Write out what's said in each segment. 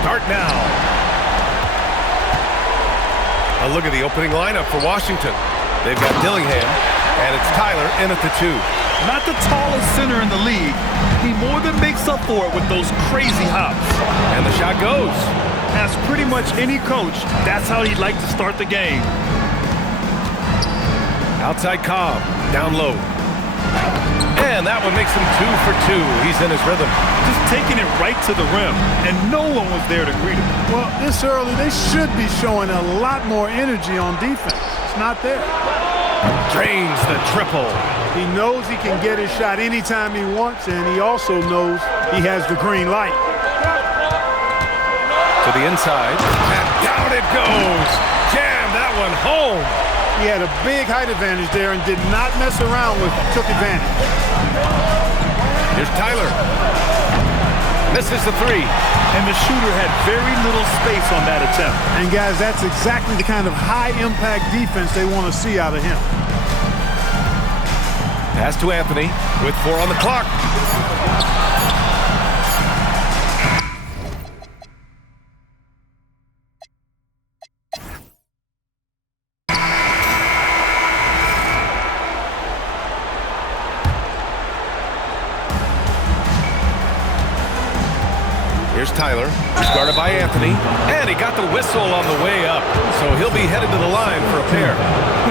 start now. A look at the opening lineup for Washington. They've got Dillingham, and it's Tyler in at the 2. Not the tallest center in the league. He more than makes up for it with those crazy hops. And the shot goes. As pretty much any coach, that's how he'd like to start the game. Outside Cobb, down low. And that one makes him 2 for 2. He's in his rhythm. Just taking it right to the rim, and no one was there to greet him. Well, this early, they should be showing a lot more energy on defense. It's not there. Drains the triple. He knows he can get his shot anytime he wants, and he also knows he has the green light. To the inside, and down it goes. Jam that one home. He had a big height advantage there and did not mess around with it. Took advantage. Here's Tyler. Misses the 3. And the shooter had very little space on that attempt. And guys, that's exactly the kind of high-impact defense they want to see out of him. Pass to Anthony with 4 on the clock. Here's Tyler. He's guarded by Anthony. And he got the whistle on the way up. So he'll be headed to the line for a pair.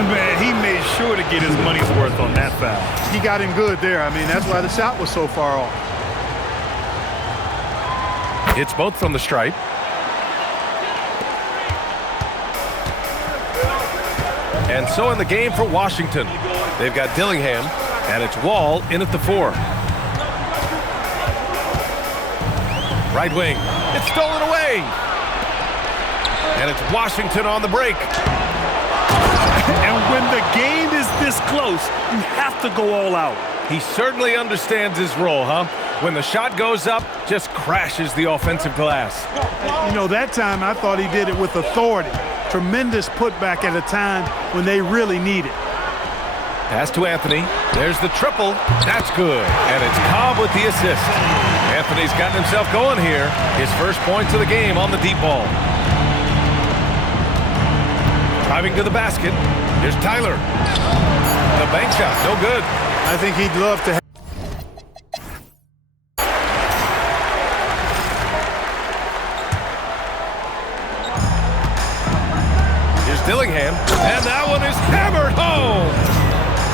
Man, he made sure to get his money's worth on that foul. He got him good there. I mean, that's why the shot was so far off. It's both from the stripe. And so in the game for Washington. They've got Dillingham, and it's Wall in at the 4. Right wing. It's stolen away. And it's Washington on the break. And when the game is this close, you have to go all out. He certainly understands his role, huh? When the shot goes up, just crashes the offensive glass. You know, that time I thought he did it with authority. Tremendous putback at a time when they really need it. Pass to Anthony. There's the triple. That's good. And it's Cobb with the assist. Anthony's gotten himself going here. His first points of the game on the deep ball. Driving to the basket. Here's Tyler. The bank shot, no good. I think he'd love to have. Here's Dillingham. And that one is hammered home.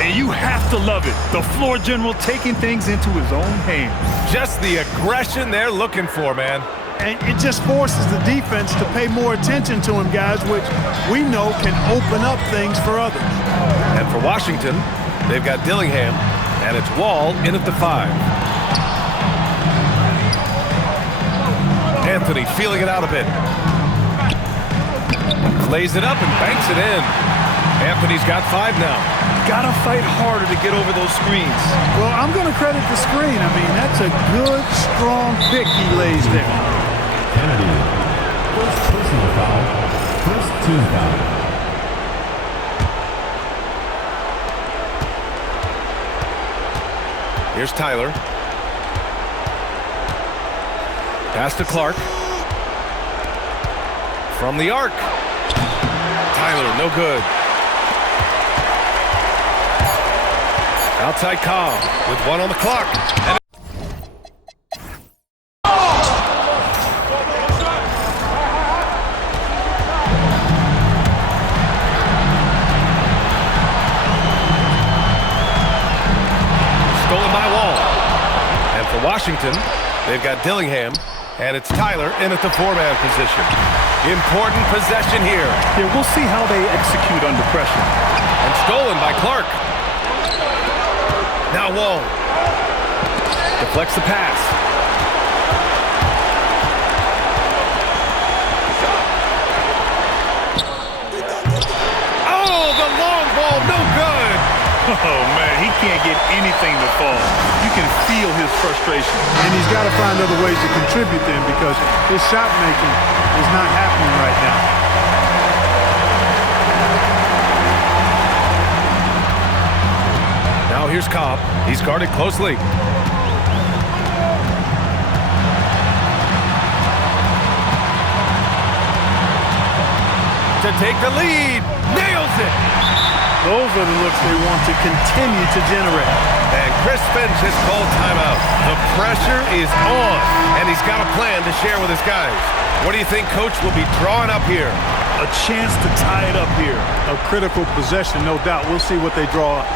And you have to love it. The floor general taking things into his own hands. Just the aggression they're looking for, man. And it just forces the defense to pay more attention to him, guys, which we know can open up things for others. And for Washington, they've got Dillingham, and it's Wall in at the 5. Anthony feeling it out a bit. Lays it up and banks it in. Anthony's got 5 now. Gotta fight harder to get over those screens. Well, I'm going to credit the screen. I mean, that's a good, strong pick he lays there. Kennedy, first personal foul, first team foul. Here's Tyler. Pass to Clark. From the arc. Tyler, no good. Outside Cobb with 1 on the clock. And stolen by Wall. And for Washington, they've got Dillingham, and it's Tyler in at the 4-man position. Important possession here. Yeah, we'll see how they execute under pressure. And stolen by Clark. Now Wall deflects the pass. Oh, the long ball, no good. Oh, man, he can't get anything to fall. You can feel his frustration. And he's got to find other ways to contribute then because his shot making is not happening right now. Now here's Cobb. He's guarded closely. to take the lead. Nails it. Those are the looks they want to continue to generate. And Chris Finch has called timeout. The pressure is on, and he's got a plan to share with his guys. What do you think Coach will be drawing up here? A chance to tie it up here. A critical possession, no doubt. We'll see what they draw up.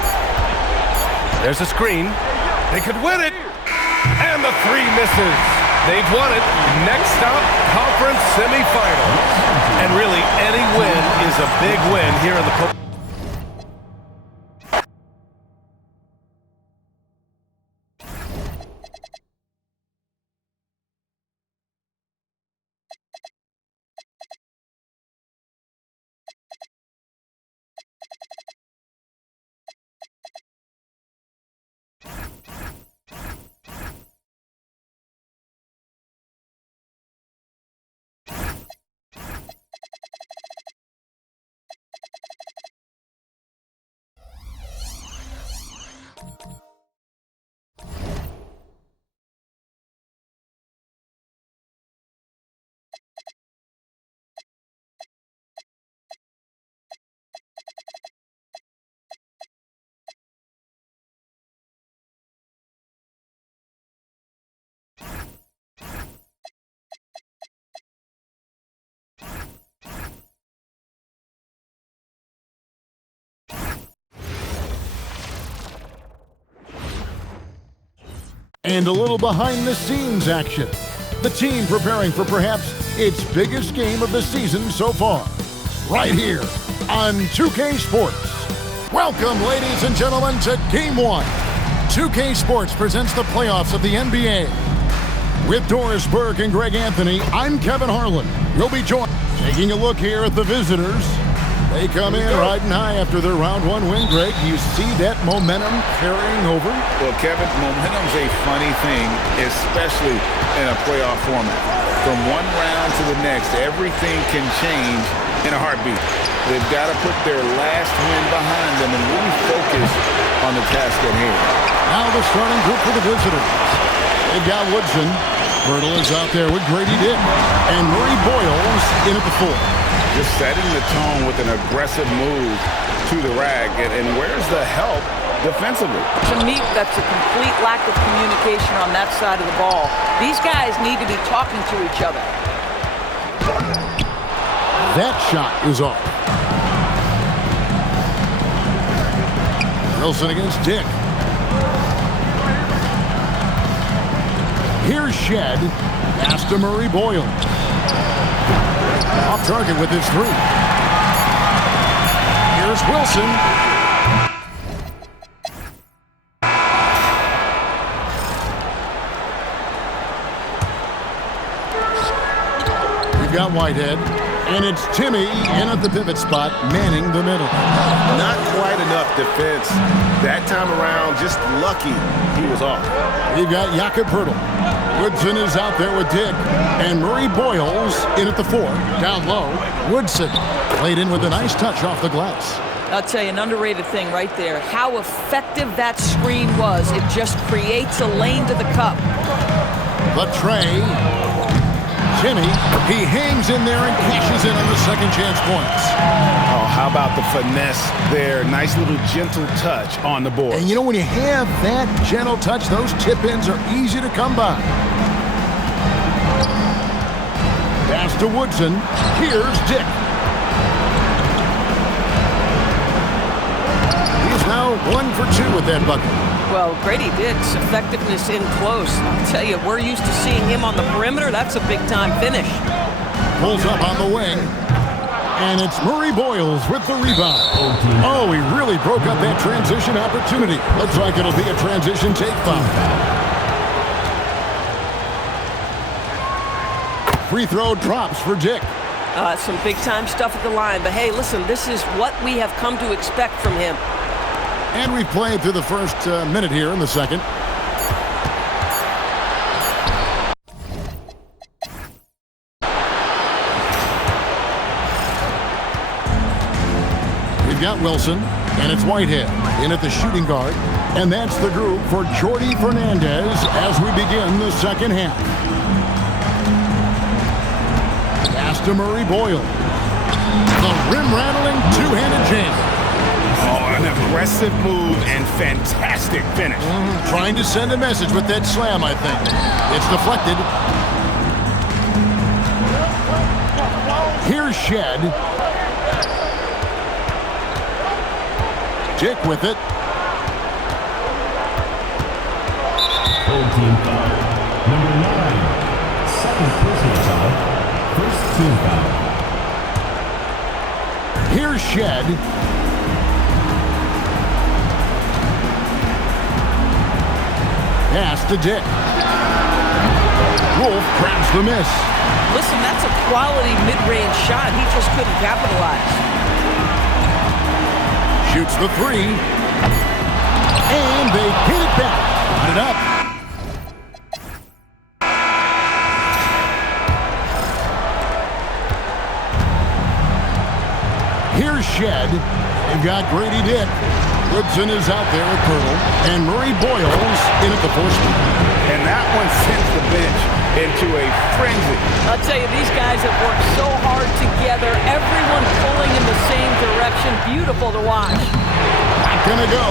There's a screen. They could win it. And the three misses. They've won it. Next stop, conference semifinals. And really, any win is a big win here in the And a little behind-the-scenes action. The team preparing for perhaps its biggest game of the season so far. Right here on 2K Sports. Welcome, ladies and gentlemen, to Game 1. 2K Sports presents the playoffs of the NBA. With Doris Burke and Greg Anthony, I'm Kevin Harlan. You'll be joined. Taking a look here at the visitors. They come in riding high after their round one win, Greg. You see that momentum carrying over? Well, Kevin, momentum's a funny thing, especially in a playoff format. From one round to the next, everything can change in a heartbeat. They've got to put their last win behind them and really focus on the task at hand. Now the starting group for the visitors. They've got Woodson. Bertle is out there with Grady Dick. And Murray Boyles in at the 4. Just setting the tone with an aggressive move to the rag. And where's the help defensively? To me, that's a complete lack of communication on that side of the ball. These guys need to be talking to each other. That shot is off. Wilson against Dick. Here's Shed. Pass to Murray Boyle. Off target with his 3. Here's Wilson. We've got Whitehead. And it's Timmy in at the pivot spot, manning the middle. Not quite enough defense that time around. Just lucky he was off. We've got Jakob Bertle. Woodson is out there with Dick. And Murray Boyles in at the 4. Down low, Woodson laid in with a nice touch off the glass. I'll tell you, an underrated thing right there. How effective that screen was. It just creates a lane to the cup. The tray. Timmy, he hangs in there and cashes in on the second chance points. Oh, how about the finesse there? Nice little gentle touch on the board. And you know, when you have that gentle touch, those tip-ins are easy to come by. Pass to Woodson. Here's Dick. He's now 1 for 2 with that bucket. Well, Grady Dick's effectiveness in close. I'll tell you, we're used to seeing him on the perimeter. That's a big-time finish. Pulls up on the wing. And it's Murray Boyles with the rebound. Oh, he really broke up that transition opportunity. Looks like it'll be a transition take foul. Free throw drops for Dick. Some big-time stuff at the line. But, hey, listen, this is what we have come to expect from him. And we've played through the first minute here in the second. We've got Wilson, and it's Whitehead in at the shooting guard. And that's the group for Jordi Fernandez as we begin the second half. Pass to Murray Boyle. The rim-rattling two-handed jam. Oh, an aggressive move and fantastic finish. Trying to send a message with that slam, I think. It's deflected. Here's Shed. Dick with it. Old team foul. Number 9. Second personal foul. First team foul. Here's Shed. Pass to Dick. Wolf grabs the miss. Listen, that's a quality mid-range shot. He just couldn't capitalize. Shoots the three. And they hit it back. Got it up. Here's Shed. They've got Grady Dick. Woodson is out there at Colonel. And Murray Boyles in at the fourth spot. And that one sends the bench into a frenzy. I'll tell you, these guys have worked so hard together. Everyone pulling in the same direction. Beautiful to watch. Not gonna go.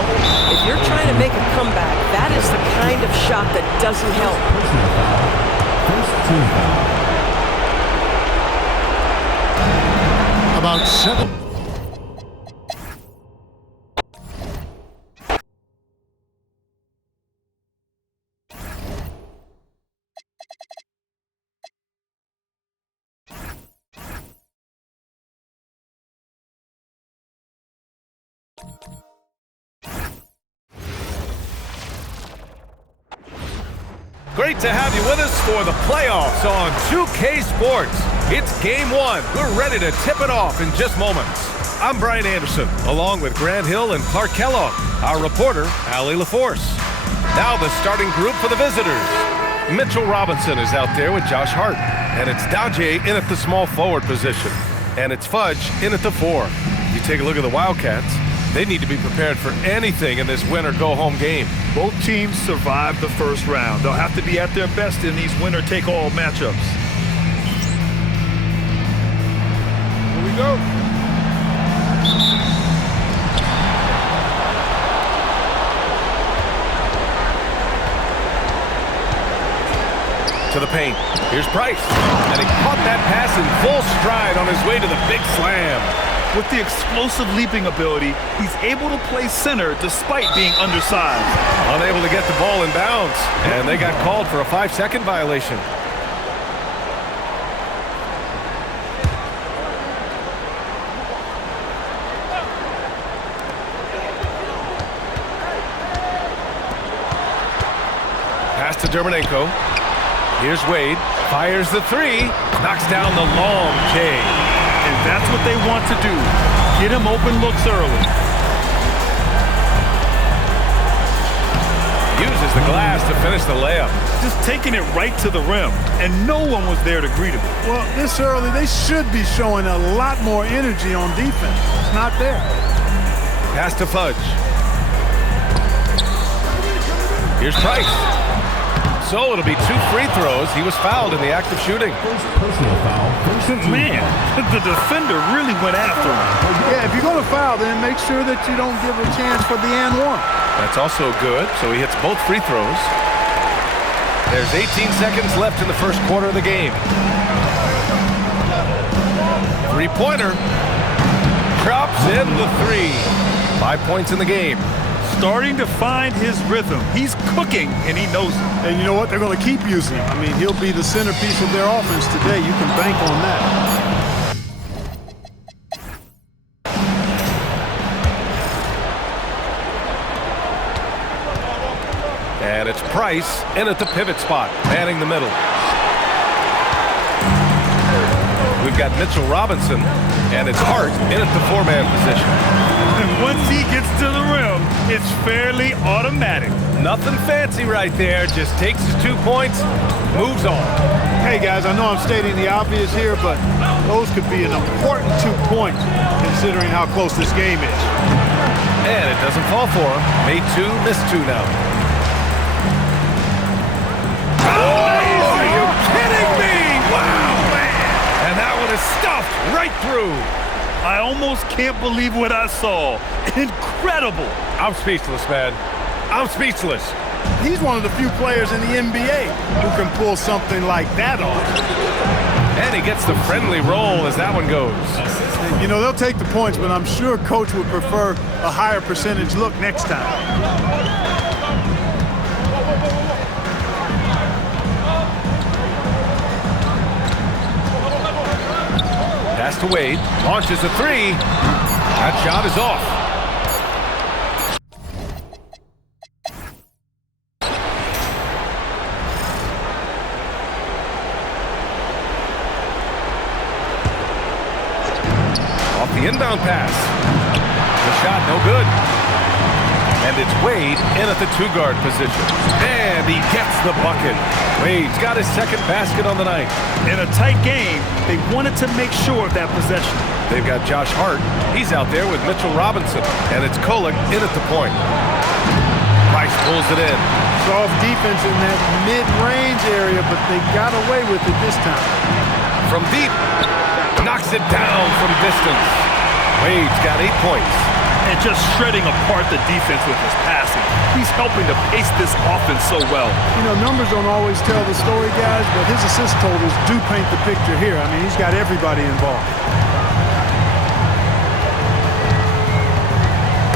If you're trying to make a comeback, that is the kind of shot that doesn't help. Personal foul. First team foul. About 7. Great to have you with us for the playoffs on 2K Sports. It's game one. We're ready to tip it off in just moments. I'm Brian Anderson, along with Grant Hill and Clark Kellogg, our reporter, Allie LaForce. Now the starting group for the visitors. Mitchell Robinson is out there with Josh Hart, and it's Dajay in at the small forward position, and it's Fudge in at the 4. If you take a look at the Wildcats, they need to be prepared for anything in this win-or-go-home game. Both teams survived the first round. They'll have to be at their best in these winner-take-all matchups. Here we go. To the paint. Here's Price. And he caught that pass in full stride on his way to the big slam. With the explosive leaping ability, he's able to play center despite being undersized. Unable to get the ball in bounds. And they got called for a 5-second violation. Pass to Dermonenko. Here's Wade. Fires the 3. Knocks down the long J. And that's what they want to do. Get him open looks early. Uses the glass to finish the layup. Just taking it right to the rim, and no one was there to greet him. Well, this early, they should be showing a lot more energy on defense. It's not there. Pass to Fudge. Here's Price. So it'll be 2 free throws. He was fouled in the act of shooting. First personal foul. First team Man, the defender really went after him. Yeah, if you're going to foul, then make sure that you don't give a chance for the and one. That's also good. So he hits both free throws. There's 18 seconds left in the first quarter of the game. Three-pointer. Drops in the 3. 5 points in the game. Starting to find his rhythm. He's cooking, and he knows it. And you know what? They're going to keep using him. I mean, he'll be the centerpiece of their offense today. You can bank on that. And it's Price in at the pivot spot, manning the middle. We've got Mitchell Robinson, and it's Hart in at the 4-man position. And once he gets to the rim, it's fairly automatic. Nothing fancy right there. Just takes his 2 points, moves on. Hey, guys, I know I'm stating the obvious here, but those could be an important 2 points considering how close this game is. And it doesn't fall for him. Made 2, missed 2 now. Oh, are you kidding me? Wow, man. And that one is stuffed right through. I almost can't believe what I saw. Incredible. I'm speechless, man. I'm speechless. He's one of the few players in the NBA who can pull something like that off. And he gets the friendly roll as that one goes. You know, they'll take the points, but I'm sure Coach would prefer a higher percentage look next time. Pass to Wade, launches a three. That shot is off. Off the inbound pass. The shot no good. And it's Wade in at the two-guard position. And he gets the bucket. Wade's got his second basket on the night. In a tight game, they wanted to make sure of that possession. They've got Josh Hart. He's out there with Mitchell Robinson. And it's Kolek in at the point. Price pulls it in. Soft defense in that mid-range area, but they got away with it this time. From deep. Knocks it down from distance. Wade's got 8 points. And just shredding apart the defense with his passing. He's helping to pace this offense so well. You know, numbers don't always tell the story, guys, but his assist totals do paint the picture here. I mean, he's got everybody involved.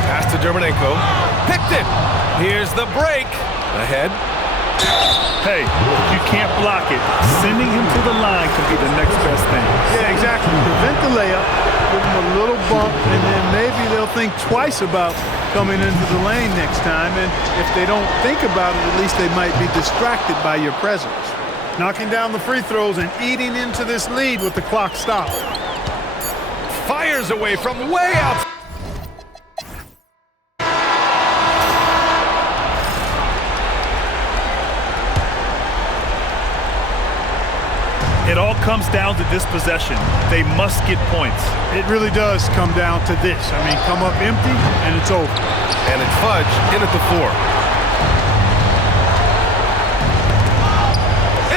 Pass to Dermonenko. Picked it. Here's the break. Ahead. Hey, if you can't block it, sending him to the line could be the next best thing. Yeah, exactly. Prevent the layup, give him a little bump, and then maybe they'll think twice about coming into the lane next time. And if they don't think about it, at least they might be distracted by your presence. Knocking down the free throws and eating into this lead with the clock stopped. Fires away from way out. It all comes down to this possession. They must get points. It really does come down to this. I mean, come up empty, and it's over. And it's Fudge in at the 4.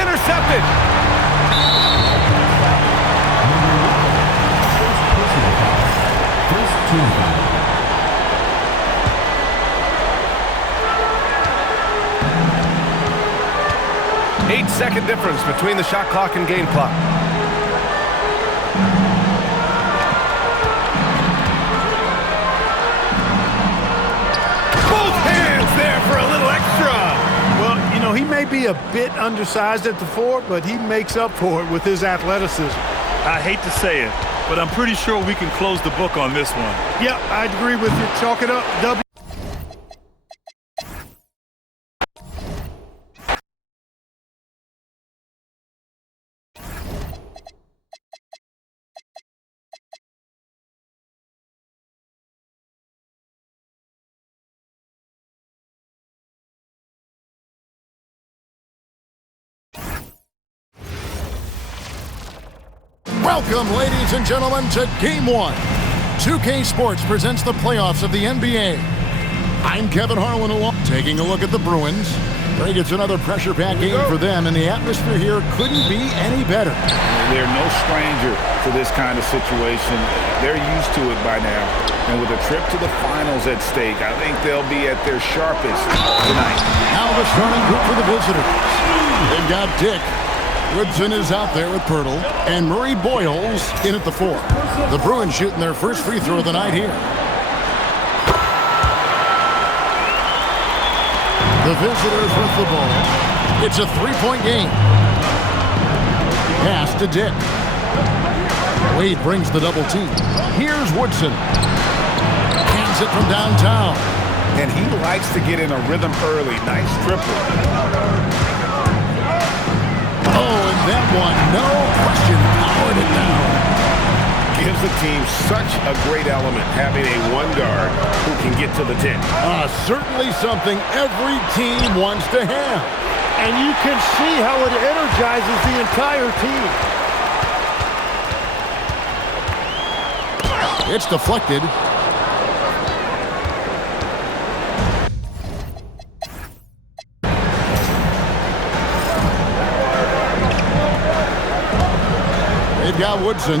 Intercepted. First team foul. 8-second difference between the shot clock and game clock. Both hands there for a little extra. Well, you know, he may be a bit undersized at the 4, but he makes up for it with his athleticism. I hate to say it, but I'm pretty sure we can close the book on this one. Yep, I'd agree with you. Chalk it up. W. Welcome, ladies and gentlemen, to Game 1. 2K Sports presents the playoffs of the NBA. I'm Kevin Harlan, taking a look at the Bruins. I think it's another pressure-packed game for them, and the atmosphere here couldn't be any better. They're no stranger to this kind of situation. They're used to it by now. And with a trip to the finals at stake, I think they'll be at their sharpest tonight. Now the starting group for the visitors. They've got Dick. Woodson is out there with Pirtle, and Murray Boyles in at the 4. The Bruins shooting their first free throw of the night here. The visitors with the ball. It's a three-point game. Pass to Dick. Wade brings the double team. Here's Woodson. Hands it from downtown. And he likes to get in a rhythm early. Nice triple. Oh, and that one, no question, powered it down. Gives the team such a great element, having a one guard who can get to the 10. Certainly something every team wants to have. And you can see how it energizes the entire team. It's deflected. They've got Woodson.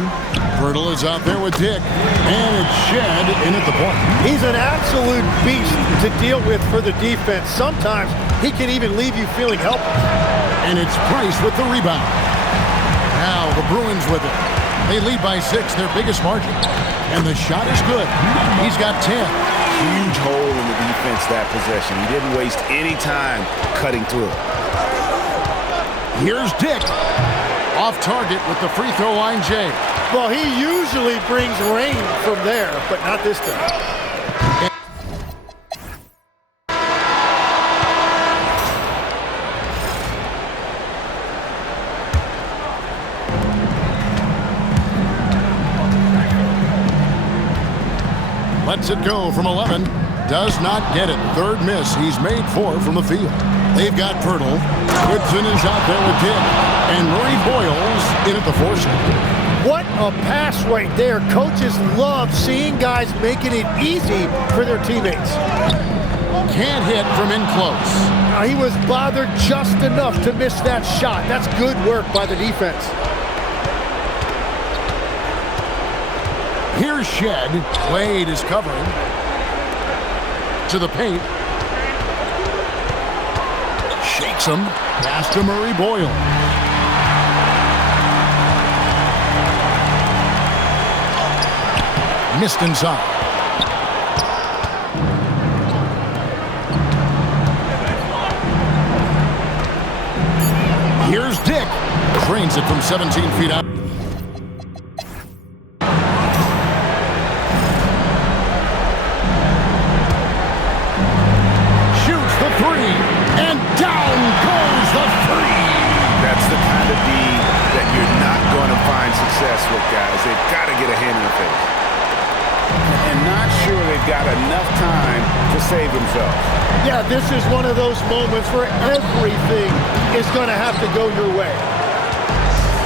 Hurdle is out there with Dick, and it's Shed in at the point. He's an absolute beast to deal with for the defense. Sometimes he can even leave you feeling helpless. And it's Price with the rebound. Now the Bruins with it. They lead by 6, their biggest margin. And the shot is good. He's got 10. Huge hole in the defense that possession. He didn't waste any time cutting through. Here's Dick. Off target with the free throw line, Jay. Well, he usually brings rain from there, but not this time. Lets it go from 11. Does not get it. Third miss. He's made 4 from the field. They've got Pirtle. Goodson is out there with Dick. And Murray Boyles in at the force. What a pass right there. Coaches love seeing guys making it easy for their teammates. Can't hit from in close. He was bothered just enough to miss that shot. That's good work by the defense. Here's Shed. Wade is covering. To the paint. Shakes him. Pass to Murray Boyle. Missed inside. Here's Dick. Drains it from 17 feet out. Shoots the 3. And down goes the 3. That's the kind of D that you're not going to find success with, guys. They've got to get a hand in the face. And not sure they've got enough time to save themselves. Yeah, this is one of those moments where everything is going to have to go your way.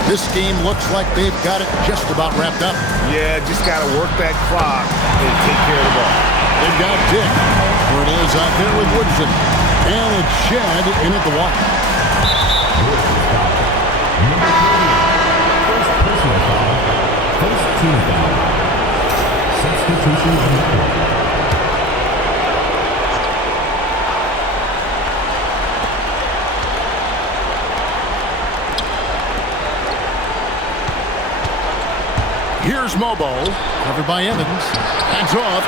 This game looks like they've got it just about wrapped up. Yeah, just got to work that clock and take care of the ball. They've got Dick. Hurdle is out there with Woodson. And it's Shed in at the one. First personal foul. First team foul. Substitution on the court. Here's Mobo, covered by Evans. Hands off.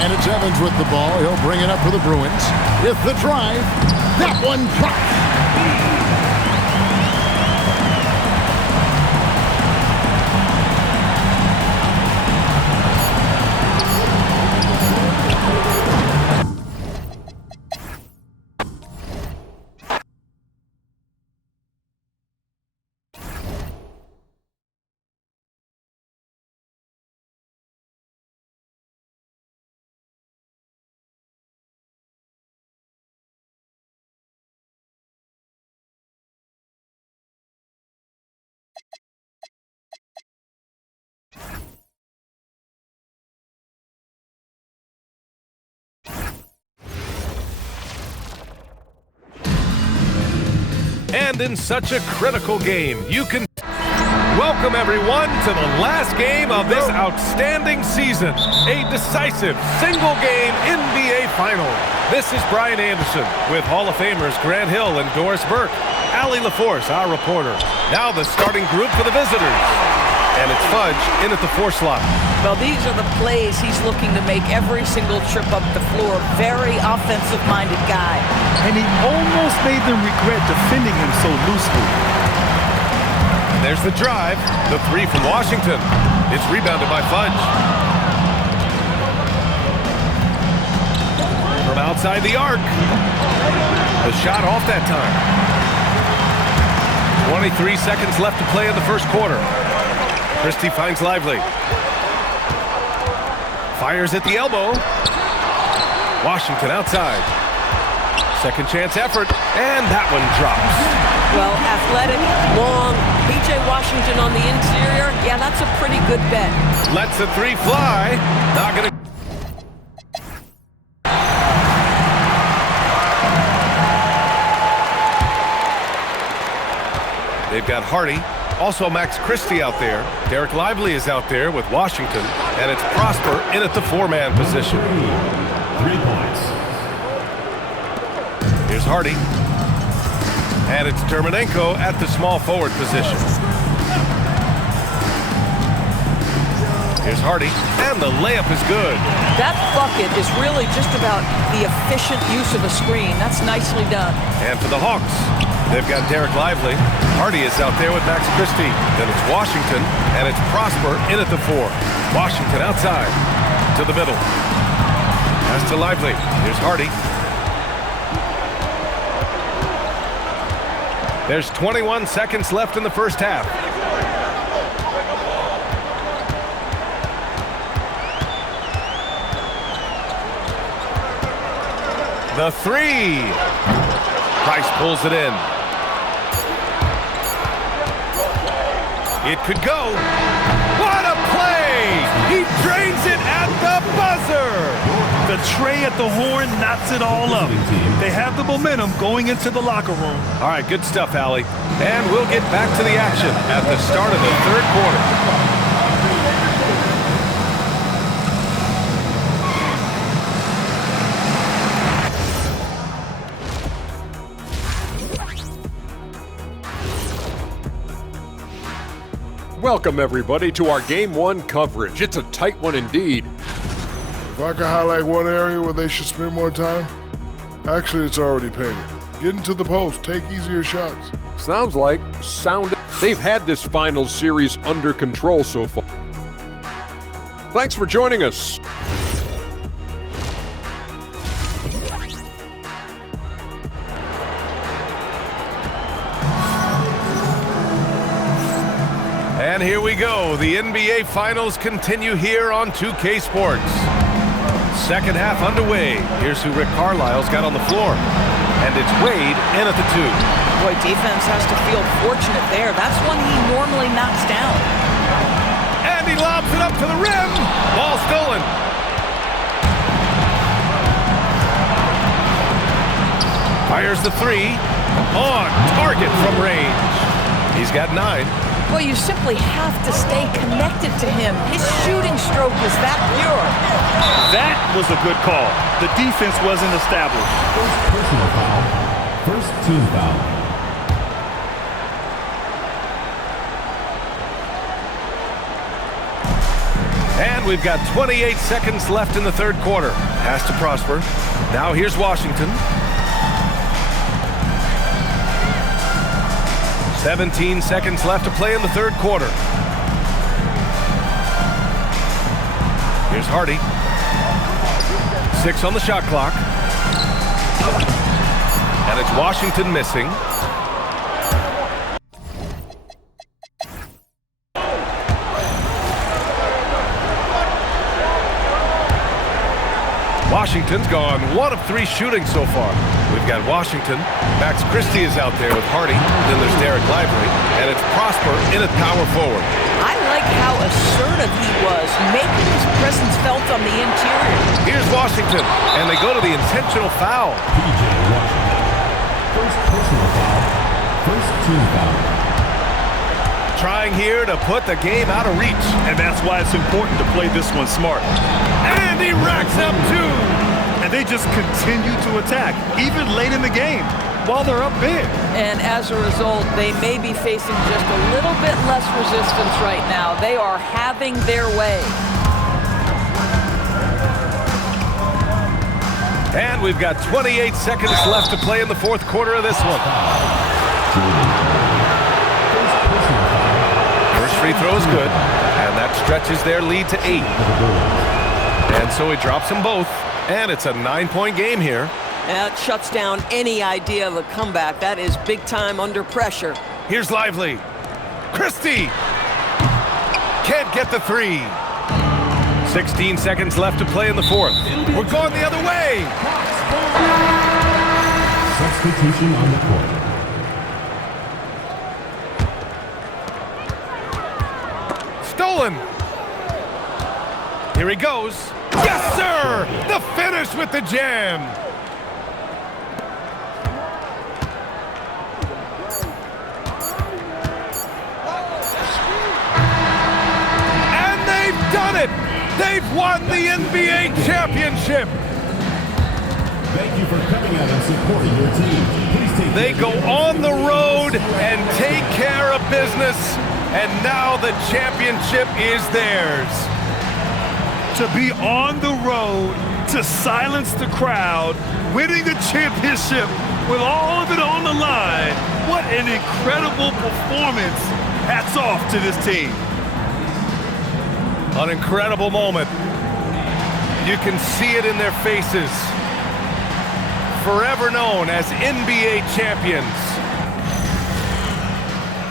And it's Evans with the ball. He'll bring it up for the Bruins. With the drive. That one drops. And in such a critical game, you can welcome everyone to the last game of this outstanding season, a decisive single-game NBA Final. This is Brian Anderson with Hall of Famers Grant Hill and Doris Burke. Allie LaForce, our reporter. Now the starting group for the visitors. And it's Fudge in at the 4 slot. Well, these are the plays he's looking to make every single trip up the floor. Very offensive-minded guy. And he almost made them regret defending him so loosely. And there's the drive. The 3 from Washington. It's rebounded by Fudge. From outside the arc. The shot off that time. 23 seconds left to play in the first quarter. Christie finds Lively. Fires at the elbow. Washington outside. Second chance effort, and that one drops. Well, athletic, long, P.J. Washington on the interior. Yeah, that's a pretty good bet. Lets the 3 fly. Not gonna. They've got Hardy. Also, Max Christie out there. Derek Lively is out there with Washington. And it's Prosper in at the 4-man position. 3 points. Here's Hardy. And it's Terminenko at the small forward position. Here's Hardy. And the layup is good. That bucket is really just about the efficient use of a screen. That's nicely done. And for the Hawks, they've got Derek Lively. Hardy is out there with Max Christie. Then it's Washington, and it's Prosper in at the 4. Washington outside to the middle. Pass to Lively. Here's Hardy. There's 21 seconds left in the first half. The 3. Price pulls it in. It could go. What a play! He drains it at the buzzer! The tray at the horn knocks it all up. They have the momentum going into the locker room. All right, good stuff, Allie. And we'll get back to the action at the start of the third quarter. Welcome, everybody, to our Game 1 coverage. It's a tight one indeed. If I could highlight one area where they should spend more time, actually, it's already painted. Get into the post, take easier shots. Sounds like they've had this finals series under control so far. Thanks for joining us. And here we go. The NBA Finals continue here on 2K Sports. Second half underway. Here's who Rick Carlisle's got on the floor. And it's Wade in at the 2. Boy, defense has to feel fortunate there. That's one he normally knocks down. And he lobs it up to the rim. Ball stolen. Fires the 3. On target from range. He's got 9. Well, you simply have to stay connected to him. His shooting stroke is that pure. That was a good call. The defense wasn't established. First personal foul. First team foul. And we've got 28 seconds left in the third quarter. Pass to Prosper. Now here's Washington. 17 seconds left to play in the third quarter. Here's Hardy. 6 on the shot clock. And it's Washington missing. Washington's gone 1 of 3 shooting so far. We've got Washington. Max Christie is out there with Hardy. Then there's Derek Lively. And it's Prosper in at power forward. I like how assertive he was, making his presence felt on the interior. Here's Washington. And they go to the intentional foul. PJ Washington. First personal foul. First team foul. Trying here to put the game out of reach. And that's why it's important to play this one smart. And he racks up 2. And they just continue to attack, even late in the game, while they're up big. And as a result, they may be facing just a little bit less resistance right now. They are having their way. And we've got 28 seconds left to play in the fourth quarter of this one. First free throw is good, and that stretches their lead to 8. And so he drops them both, and it's a 9-point game here. That shuts down any idea of a comeback. That is big time under pressure. Here's Lively. Christie! Can't get the 3. 16 seconds left to play in the fourth. We're going the other way! Substitution on the court. Stolen! Here he goes. Yes, sir! The finish with the jam! won the NBA championship. Thank you for coming out and supporting your team. Please take They go on the road and take care of business, and now the championship is theirs. To be on the road, to silence the crowd, winning a championship with all of it on the line. What an incredible performance. Hats off to this team. An incredible moment. You can see it in their faces. Forever known as NBA champions.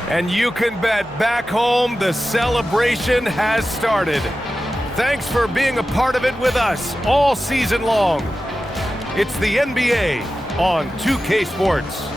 And you can bet back home the celebration has started. Thanks for being a part of it with us all season long. It's the NBA on 2K Sports.